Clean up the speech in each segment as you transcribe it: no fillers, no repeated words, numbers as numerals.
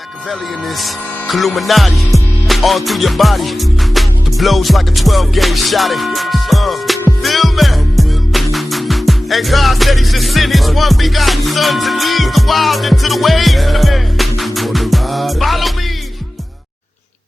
Machiavelli in this Illuminati, all through your body. The blows like a 12-gauge shot. Feel me? And God said He should send His one begotten Son to lead the wild into the ways. Follow me.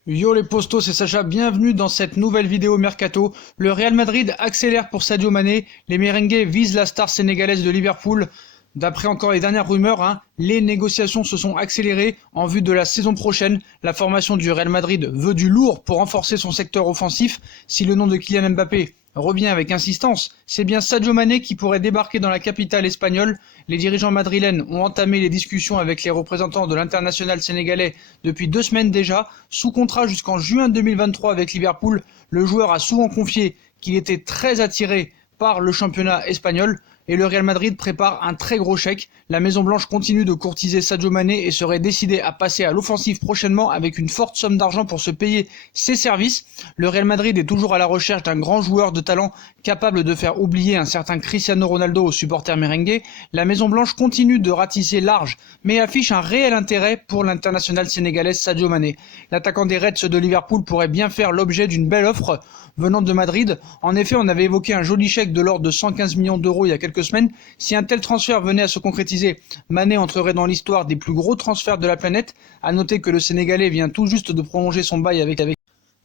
Yo les postos, c'est Sacha, bienvenue dans cette nouvelle vidéo Mercato. Le Real Madrid accélère pour Sadio Mané, les merengues visent la star sénégalaise de Liverpool. D'après encore les dernières rumeurs, les négociations se sont accélérées en vue de la saison prochaine. La formation du Real Madrid veut du lourd pour renforcer son secteur offensif. Si le nom de Kylian Mbappé revient avec insistance, c'est bien Sadio Mané qui pourrait débarquer dans la capitale espagnole. Les dirigeants madrilènes ont entamé les discussions avec les représentants de l'international sénégalais depuis 2 semaines déjà. Sous contrat jusqu'en juin 2023 avec Liverpool, le joueur a souvent confié qu'il était très attiré par le championnat espagnol. Et le Real Madrid prépare un très gros chèque. La Maison Blanche continue de courtiser Sadio Mané et serait décidée à passer à l'offensive prochainement avec une forte somme d'argent pour se payer ses services. Le Real Madrid est toujours à la recherche d'un grand joueur de talent capable de faire oublier un certain Cristiano Ronaldo aux supporters merengues. La Maison Blanche continue de ratisser large mais affiche un réel intérêt pour l'international sénégalais Sadio Mané. L'attaquant des Reds de Liverpool pourrait bien faire l'objet d'une belle offre venant de Madrid. En effet, on avait évoqué un joli chèque de l'ordre de 115 millions d'euros il y a quelques semaines. Si un tel transfert venait à se concrétiser, Mané entrerait dans l'histoire des plus gros transferts de la planète. À noter que le Sénégalais vient tout juste de prolonger son bail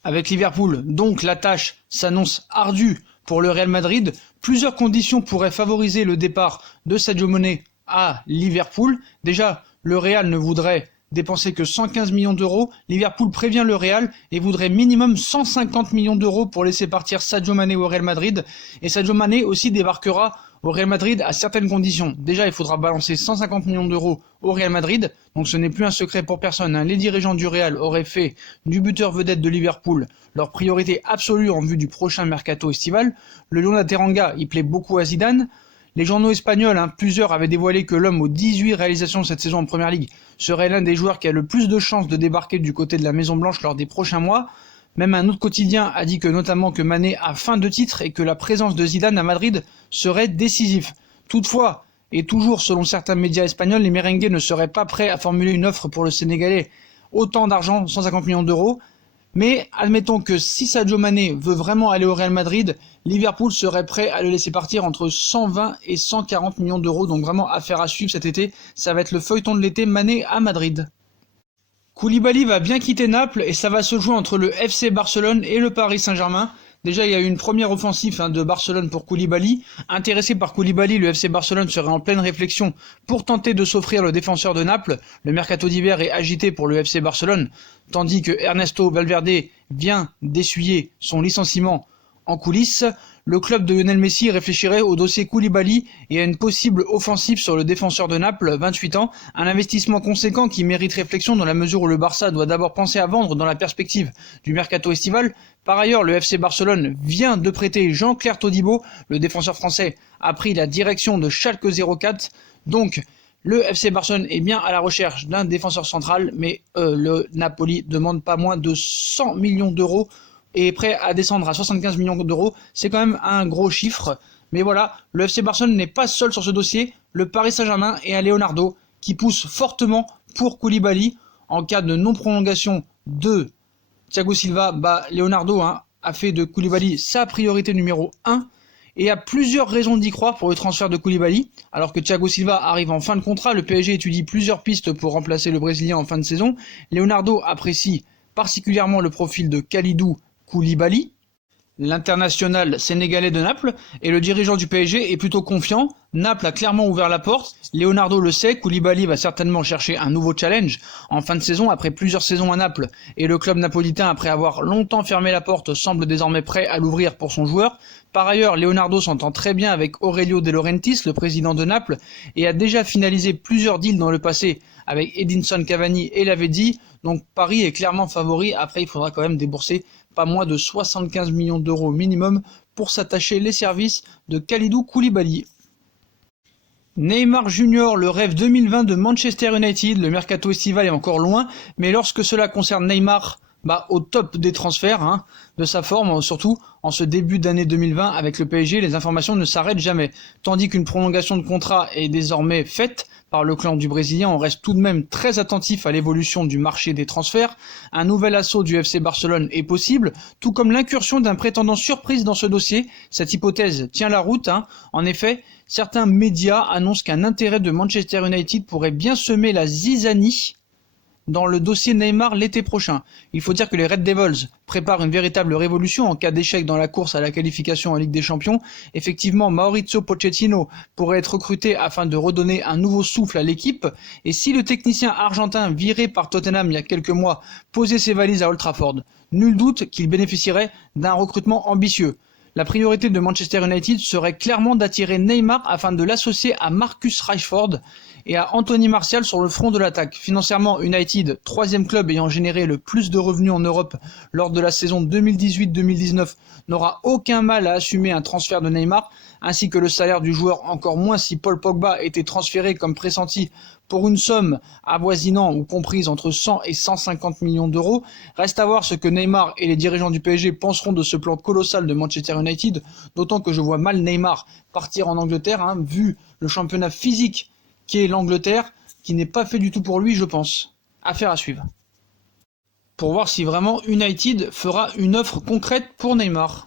avec Liverpool, donc la tâche s'annonce ardue pour le Real Madrid. Plusieurs conditions pourraient favoriser le départ de Sadio Mané à Liverpool. Déjà, le Real ne voudrait dépenser que 115 millions d'euros. Liverpool prévient le Real et voudrait minimum 150 millions d'euros pour laisser partir Sadio Mané au Real Madrid. Et Sadio Mané aussi débarquera au Real Madrid à certaines conditions. Déjà, il faudra balancer 150 millions d'euros au Real Madrid, donc ce n'est plus un secret pour personne. Les dirigeants du Real auraient fait du buteur vedette de Liverpool leur priorité absolue en vue du prochain mercato estival. Le Lion de la Teranga, il plaît beaucoup à Zidane. Les journaux espagnols, plusieurs avaient dévoilé que l'homme aux 18 réalisations cette saison en Première Ligue serait l'un des joueurs qui a le plus de chances de débarquer du côté de la Maison Blanche lors des prochains mois. Même un autre quotidien a dit que notamment que Mané a faim de titre et que la présence de Zidane à Madrid serait décisive. Toutefois, et toujours selon certains médias espagnols, les merengues ne seraient pas prêts à formuler une offre pour le Sénégalais autant d'argent, 150 millions d'euros. Mais admettons que si Sadio Mané veut vraiment aller au Real Madrid, Liverpool serait prêt à le laisser partir entre 120 et 140 millions d'euros. Donc vraiment affaire à suivre cet été, ça va être le feuilleton de l'été, Mané à Madrid. Koulibaly va bien quitter Naples et ça va se jouer entre le FC Barcelone et le Paris Saint-Germain. Déjà, il y a eu une première offensive de Barcelone pour Koulibaly. Intéressé par Koulibaly, le FC Barcelone serait en pleine réflexion pour tenter de s'offrir le défenseur de Naples. Le mercato d'hiver est agité pour le FC Barcelone, tandis que Ernesto Valverde vient d'essuyer son licenciement en coulisses. Le club de Lionel Messi réfléchirait au dossier Koulibaly et à une possible offensive sur le défenseur de Naples, 28 ans, un investissement conséquent qui mérite réflexion dans la mesure où le Barça doit d'abord penser à vendre dans la perspective du mercato estival. Par ailleurs, le FC Barcelone vient de prêter Jean-Claire Todibo, le défenseur français a pris la direction de Schalke 04, donc le FC Barcelone est bien à la recherche d'un défenseur central, mais le Napoli demande pas moins de 100 millions d'euros et est prêt à descendre à 75 millions d'euros, c'est quand même un gros chiffre. Mais voilà, le FC Barcelone n'est pas seul sur ce dossier, le Paris Saint-Germain et un Leonardo qui pousse fortement pour Koulibaly. En cas de non-prolongation de Thiago Silva, Leonardo a fait de Koulibaly sa priorité numéro 1 et a plusieurs raisons d'y croire pour le transfert de Koulibaly. Alors que Thiago Silva arrive en fin de contrat, le PSG étudie plusieurs pistes pour remplacer le Brésilien en fin de saison. Leonardo apprécie particulièrement le profil de Kalidou Koulibaly, l'international sénégalais de Naples, et le dirigeant du PSG est plutôt confiant. Naples a clairement ouvert la porte, Leonardo le sait, Koulibaly va certainement chercher un nouveau challenge en fin de saison après plusieurs saisons à Naples, et le club napolitain, après avoir longtemps fermé la porte, semble désormais prêt à l'ouvrir pour son joueur. Par ailleurs, Leonardo s'entend très bien avec Aurelio De Laurentiis, le président de Naples, et a déjà finalisé plusieurs deals dans le passé avec Edinson Cavani et Lavezzi, donc Paris est clairement favori. Après, il faudra quand même débourser pas moins de 75 millions d'euros minimum pour s'attacher les services de Kalidou Koulibaly. Neymar Junior, le rêve 2020 de Manchester United, le mercato estival est encore loin, mais lorsque cela concerne Neymar, au top des transferts, de sa forme, surtout en ce début d'année 2020 avec le PSG, les informations ne s'arrêtent jamais. Tandis qu'une prolongation de contrat est désormais faite par le clan du Brésilien, on reste tout de même très attentif à l'évolution du marché des transferts. Un nouvel assaut du FC Barcelone est possible, tout comme l'incursion d'un prétendant surprise dans ce dossier. Cette hypothèse tient la route. En effet, certains médias annoncent qu'un intérêt de Manchester United pourrait bien semer la zizanie dans le dossier Neymar l'été prochain. Il faut dire que les Red Devils préparent une véritable révolution en cas d'échec dans la course à la qualification en Ligue des Champions. Effectivement, Mauricio Pochettino pourrait être recruté afin de redonner un nouveau souffle à l'équipe. Et si le technicien argentin viré par Tottenham il y a quelques mois posait ses valises à Old Trafford, nul doute qu'il bénéficierait d'un recrutement ambitieux. La priorité de Manchester United serait clairement d'attirer Neymar afin de l'associer à Marcus Rashford et à Anthony Martial sur le front de l'attaque. Financièrement, United, troisième club ayant généré le plus de revenus en Europe lors de la saison 2018-2019, n'aura aucun mal à assumer un transfert de Neymar, ainsi que le salaire du joueur, encore moins si Paul Pogba était transféré comme pressenti pour une somme avoisinant ou comprise entre 100 et 150 millions d'euros. Reste à voir ce que Neymar et les dirigeants du PSG penseront de ce plan colossal de Manchester United, d'autant que je vois mal Neymar partir en Angleterre, vu le championnat physique qui est l'Angleterre, qui n'est pas fait du tout pour lui, je pense. Affaire à suivre. Pour voir si vraiment United fera une offre concrète pour Neymar.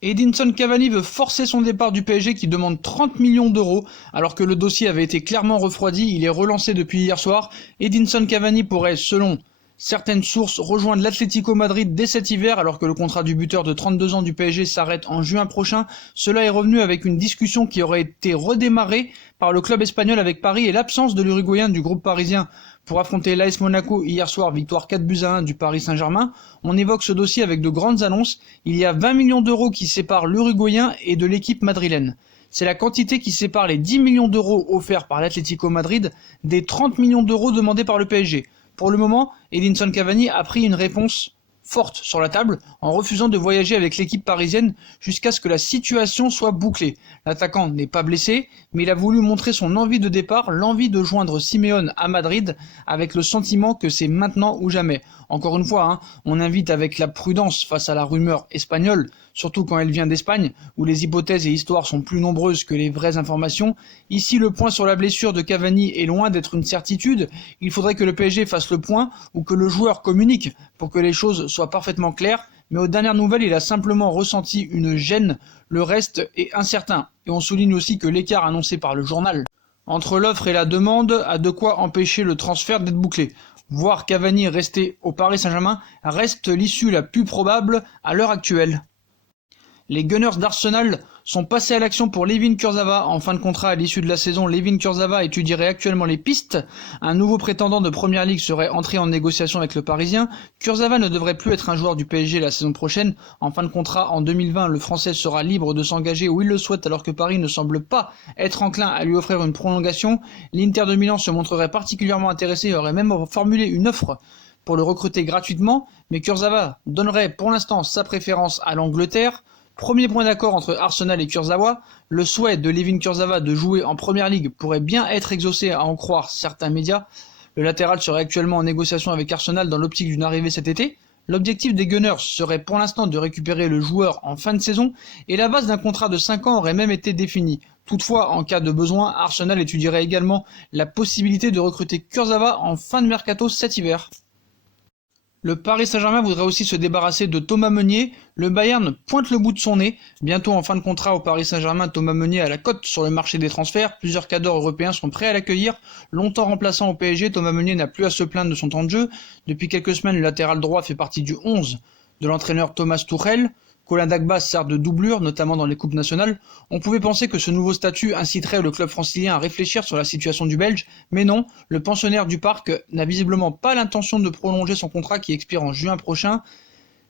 Edinson Cavani veut forcer son départ du PSG qui demande 30 millions d'euros. Alors que le dossier avait été clairement refroidi, il est relancé depuis hier soir. Edinson Cavani pourrait, selon certaines sources, rejoindre l'Atlético Madrid dès cet hiver alors que le contrat du buteur de 32 ans du PSG s'arrête en juin prochain. Cela est revenu avec une discussion qui aurait été redémarrée par le club espagnol avec Paris et l'absence de l'Uruguayen du groupe parisien pour affronter l'AS Monaco hier soir, victoire 4-1 du Paris Saint-Germain. On évoque ce dossier avec de grandes annonces. Il y a 20 millions d'euros qui séparent l'Uruguayen et de l'équipe madrilène. C'est la quantité qui sépare les 10 millions d'euros offerts par l'Atlético Madrid des 30 millions d'euros demandés par le PSG. Pour le moment, Edinson Cavani a pris une réponse forte sur la table en refusant de voyager avec l'équipe parisienne jusqu'à ce que la situation soit bouclée. L'attaquant n'est pas blessé, mais il a voulu montrer son envie de départ, l'envie de joindre Simeone à Madrid avec le sentiment que c'est maintenant ou jamais. Encore une fois, on invite avec la prudence face à la rumeur espagnole, surtout quand elle vient d'Espagne, où les hypothèses et histoires sont plus nombreuses que les vraies informations. Ici, le point sur la blessure de Cavani est loin d'être une certitude. Il faudrait que le PSG fasse le point ou que le joueur communique pour que les choses soient parfaitement claires. Mais aux dernières nouvelles, il a simplement ressenti une gêne. Le reste est incertain. Et on souligne aussi que l'écart annoncé par le journal entre l'offre et la demande a de quoi empêcher le transfert d'être bouclé. Voir Cavani rester au Paris Saint-Germain reste l'issue la plus probable à l'heure actuelle. Les Gunners d'Arsenal sont passés à l'action pour Layvin Kurzawa. En fin de contrat à l'issue de la saison, Layvin Kurzawa étudierait actuellement les pistes. Un nouveau prétendant de Première Ligue serait entré en négociation avec le Parisien. Kurzawa ne devrait plus être un joueur du PSG la saison prochaine. En fin de contrat en 2020, le Français sera libre de s'engager où il le souhaite alors que Paris ne semble pas être enclin à lui offrir une prolongation. L'Inter de Milan se montrerait particulièrement intéressé et aurait même formulé une offre pour le recruter gratuitement. Mais Kurzawa donnerait pour l'instant sa préférence à l'Angleterre. Premier point d'accord entre Arsenal et Kurzawa, le souhait de Layvin Kurzawa de jouer en Première Ligue pourrait bien être exaucé à en croire certains médias. Le latéral serait actuellement en négociation avec Arsenal dans l'optique d'une arrivée cet été. L'objectif des Gunners serait pour l'instant de récupérer le joueur en fin de saison et la base d'un contrat de 5 ans aurait même été définie. Toutefois, en cas de besoin, Arsenal étudierait également la possibilité de recruter Kurzawa en fin de mercato cet hiver. Le Paris Saint-Germain voudrait aussi se débarrasser de Thomas Meunier. Le Bayern pointe le bout de son nez. Bientôt en fin de contrat au Paris Saint-Germain, Thomas Meunier a la cote sur le marché des transferts. Plusieurs cadors européens sont prêts à l'accueillir. Longtemps remplaçant au PSG, Thomas Meunier n'a plus à se plaindre de son temps de jeu. Depuis quelques semaines, le latéral droit fait partie du 11 de l'entraîneur Thomas Tuchel. Colin Dagba sert de doublure, notamment dans les coupes nationales. On pouvait penser que ce nouveau statut inciterait le club francilien à réfléchir sur la situation du Belge, mais non, le pensionnaire du Parc n'a visiblement pas l'intention de prolonger son contrat qui expire en juin prochain.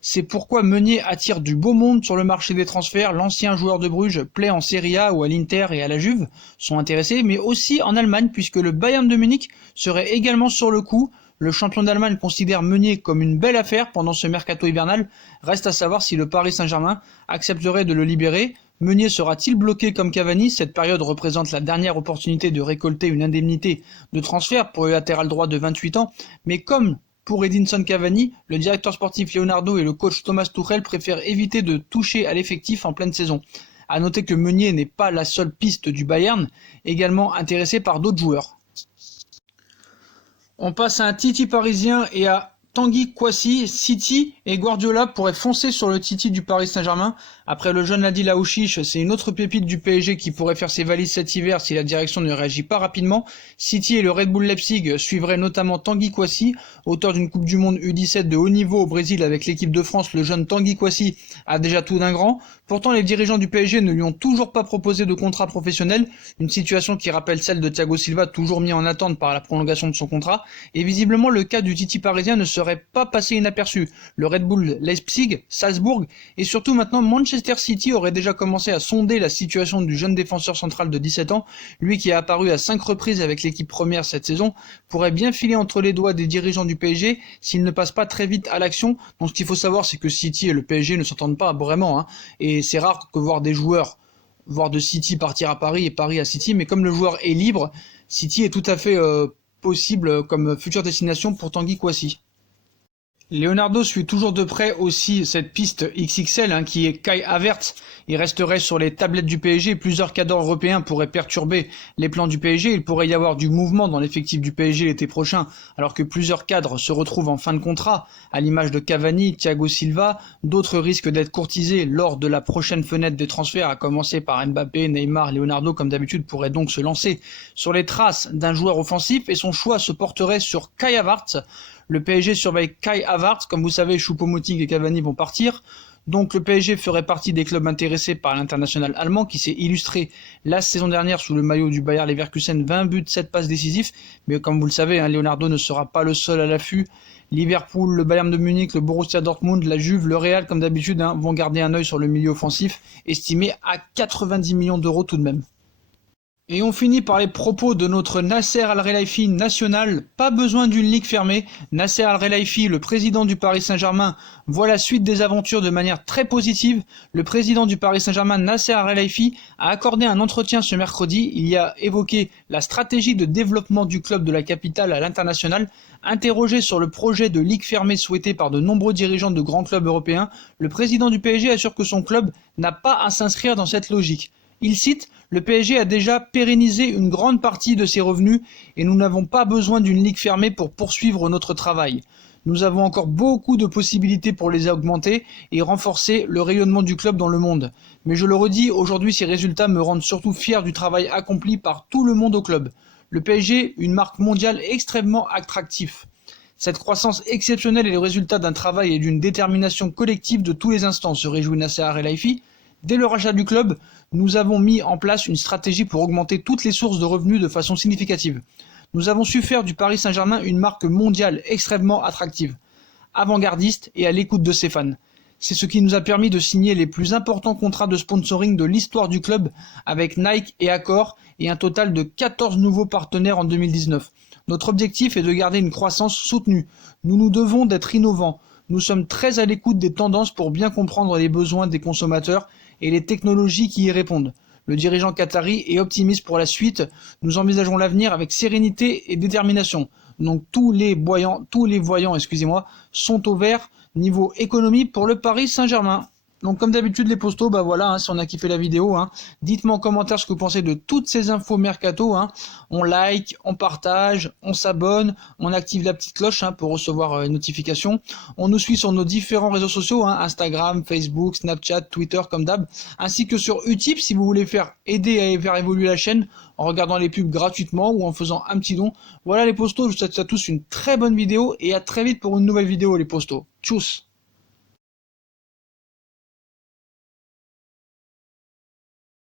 C'est pourquoi Meunier attire du beau monde sur le marché des transferts. L'ancien joueur de Bruges plaît en Serie A ou à l'Inter et à la Juve sont intéressés, mais aussi en Allemagne puisque le Bayern de Munich serait également sur le coup. Le champion d'Allemagne considère Meunier comme une belle affaire pendant ce mercato hivernal. Reste à savoir si le Paris Saint-Germain accepterait de le libérer. Meunier sera-t-il bloqué comme Cavani? Cette période représente la dernière opportunité de récolter une indemnité de transfert pour le latéral droit de 28 ans. Mais comme Pour Edinson Cavani, le directeur sportif Leonardo et le coach Thomas Tuchel préfèrent éviter de toucher à l'effectif en pleine saison. À noter que Meunier n'est pas la seule piste du Bayern, également intéressé par d'autres joueurs. On passe à un Titi parisien et à Tanguy Kouassi. City et Guardiola pourraient foncer sur le Titi du Paris Saint-Germain. Après le jeune Adil Aouchiche, c'est une autre pépite du PSG qui pourrait faire ses valises cet hiver si la direction ne réagit pas rapidement. City et le Red Bull Leipzig suivraient notamment Tanguy Kouassi, auteur d'une Coupe du Monde U17 de haut niveau au Brésil avec l'équipe de France. Le jeune Tanguy Kouassi a déjà tout d'un grand. Pourtant, les dirigeants du PSG ne lui ont toujours pas proposé de contrat professionnel, une situation qui rappelle celle de Thiago Silva, toujours mis en attente par la prolongation de son contrat. Et visiblement, le cas du Titi parisien ne serait pas passé inaperçu. Le Red Bull Leipzig, Salzbourg et surtout maintenant Manchester City aurait déjà commencé à sonder la situation du jeune défenseur central de 17 ans, lui qui a apparu à 5 reprises avec l'équipe première cette saison, pourrait bien filer entre les doigts des dirigeants du PSG s'il ne passe pas très vite à l'action. Donc ce qu'il faut savoir, c'est que City et le PSG ne s'entendent pas vraiment, et c'est rare que voir des joueurs, voir de City partir à Paris et Paris à City, mais comme le joueur est libre, City est tout à fait possible comme future destination pour Tanguy Kouassi. Leonardo suit toujours de près aussi cette piste XXL qui est Kai Havertz. Il resterait sur les tablettes du PSG. Plusieurs cadres européens pourraient perturber les plans du PSG. Il pourrait y avoir du mouvement dans l'effectif du PSG l'été prochain, alors que plusieurs cadres se retrouvent en fin de contrat, à l'image de Cavani, Thiago Silva. D'autres risquent d'être courtisés lors de la prochaine fenêtre des transferts, à commencer par Mbappé, Neymar, Leonardo, comme d'habitude, pourraient donc se lancer sur les traces d'un joueur offensif et son choix se porterait sur Kai Havertz. Le PSG surveille Kai Havertz. Comme vous savez, Choupo-Moting et Cavani vont partir. Donc le PSG ferait partie des clubs intéressés par l'international allemand qui s'est illustré la saison dernière sous le maillot du Bayer Leverkusen, 20 buts, 7 passes décisifs. Mais comme vous le savez, Leonardo ne sera pas le seul à l'affût. Liverpool, le Bayern de Munich, le Borussia Dortmund, la Juve, le Real, comme d'habitude, vont garder un œil sur le milieu offensif, estimé à 90 millions d'euros tout de même. Et on finit par les propos de notre Nasser Al-Khelaifi national. Pas besoin d'une ligue fermée. Nasser Al-Khelaifi, le président du Paris Saint-Germain, voit la suite des aventures de manière très positive. Le président du Paris Saint-Germain, Nasser Al-Khelaifi, a accordé un entretien ce mercredi. Il y a évoqué la stratégie de développement du club de la capitale à l'international. Interrogé sur le projet de ligue fermée souhaité par de nombreux dirigeants de grands clubs européens, le président du PSG assure que son club n'a pas à s'inscrire dans cette logique. Il cite « Le PSG a déjà pérennisé une grande partie de ses revenus et nous n'avons pas besoin d'une ligue fermée pour poursuivre notre travail. Nous avons encore beaucoup de possibilités pour les augmenter et renforcer le rayonnement du club dans le monde. Mais je le redis, aujourd'hui ces résultats me rendent surtout fier du travail accompli par tout le monde au club. Le PSG, une marque mondiale extrêmement attractive. Cette croissance exceptionnelle est le résultat d'un travail et d'une détermination collective de tous les instants, se réjouit Nasser Al-Khelaifi. Dès le rachat du club, nous avons mis en place une stratégie pour augmenter toutes les sources de revenus de façon significative. Nous avons su faire du Paris Saint-Germain une marque mondiale extrêmement attractive, avant-gardiste et à l'écoute de ses fans. C'est ce qui nous a permis de signer les plus importants contrats de sponsoring de l'histoire du club avec Nike et Accor et un total de 14 nouveaux partenaires en 2019. Notre objectif est de garder une croissance soutenue. Nous nous devons d'être innovants. Nous sommes très à l'écoute des tendances pour bien comprendre les besoins des consommateurs et les technologies qui y répondent. Le dirigeant qatari est optimiste pour la suite. Nous envisageons l'avenir avec sérénité et détermination. Donc tous les voyants, sont au vert niveau économie pour le Paris Saint-Germain. Donc comme d'habitude les postos, voilà, si on a kiffé la vidéo, dites-moi en commentaire ce que vous pensez de toutes ces infos mercato. On like, on partage, on s'abonne, on active la petite cloche pour recevoir une notification. On nous suit sur nos différents réseaux sociaux, Instagram, Facebook, Snapchat, Twitter comme d'hab, ainsi que sur Utip si vous voulez aider à faire évoluer la chaîne en regardant les pubs gratuitement ou en faisant un petit don. Voilà les postos, je vous souhaite à tous une très bonne vidéo et à très vite pour une nouvelle vidéo les postos. Tchuss.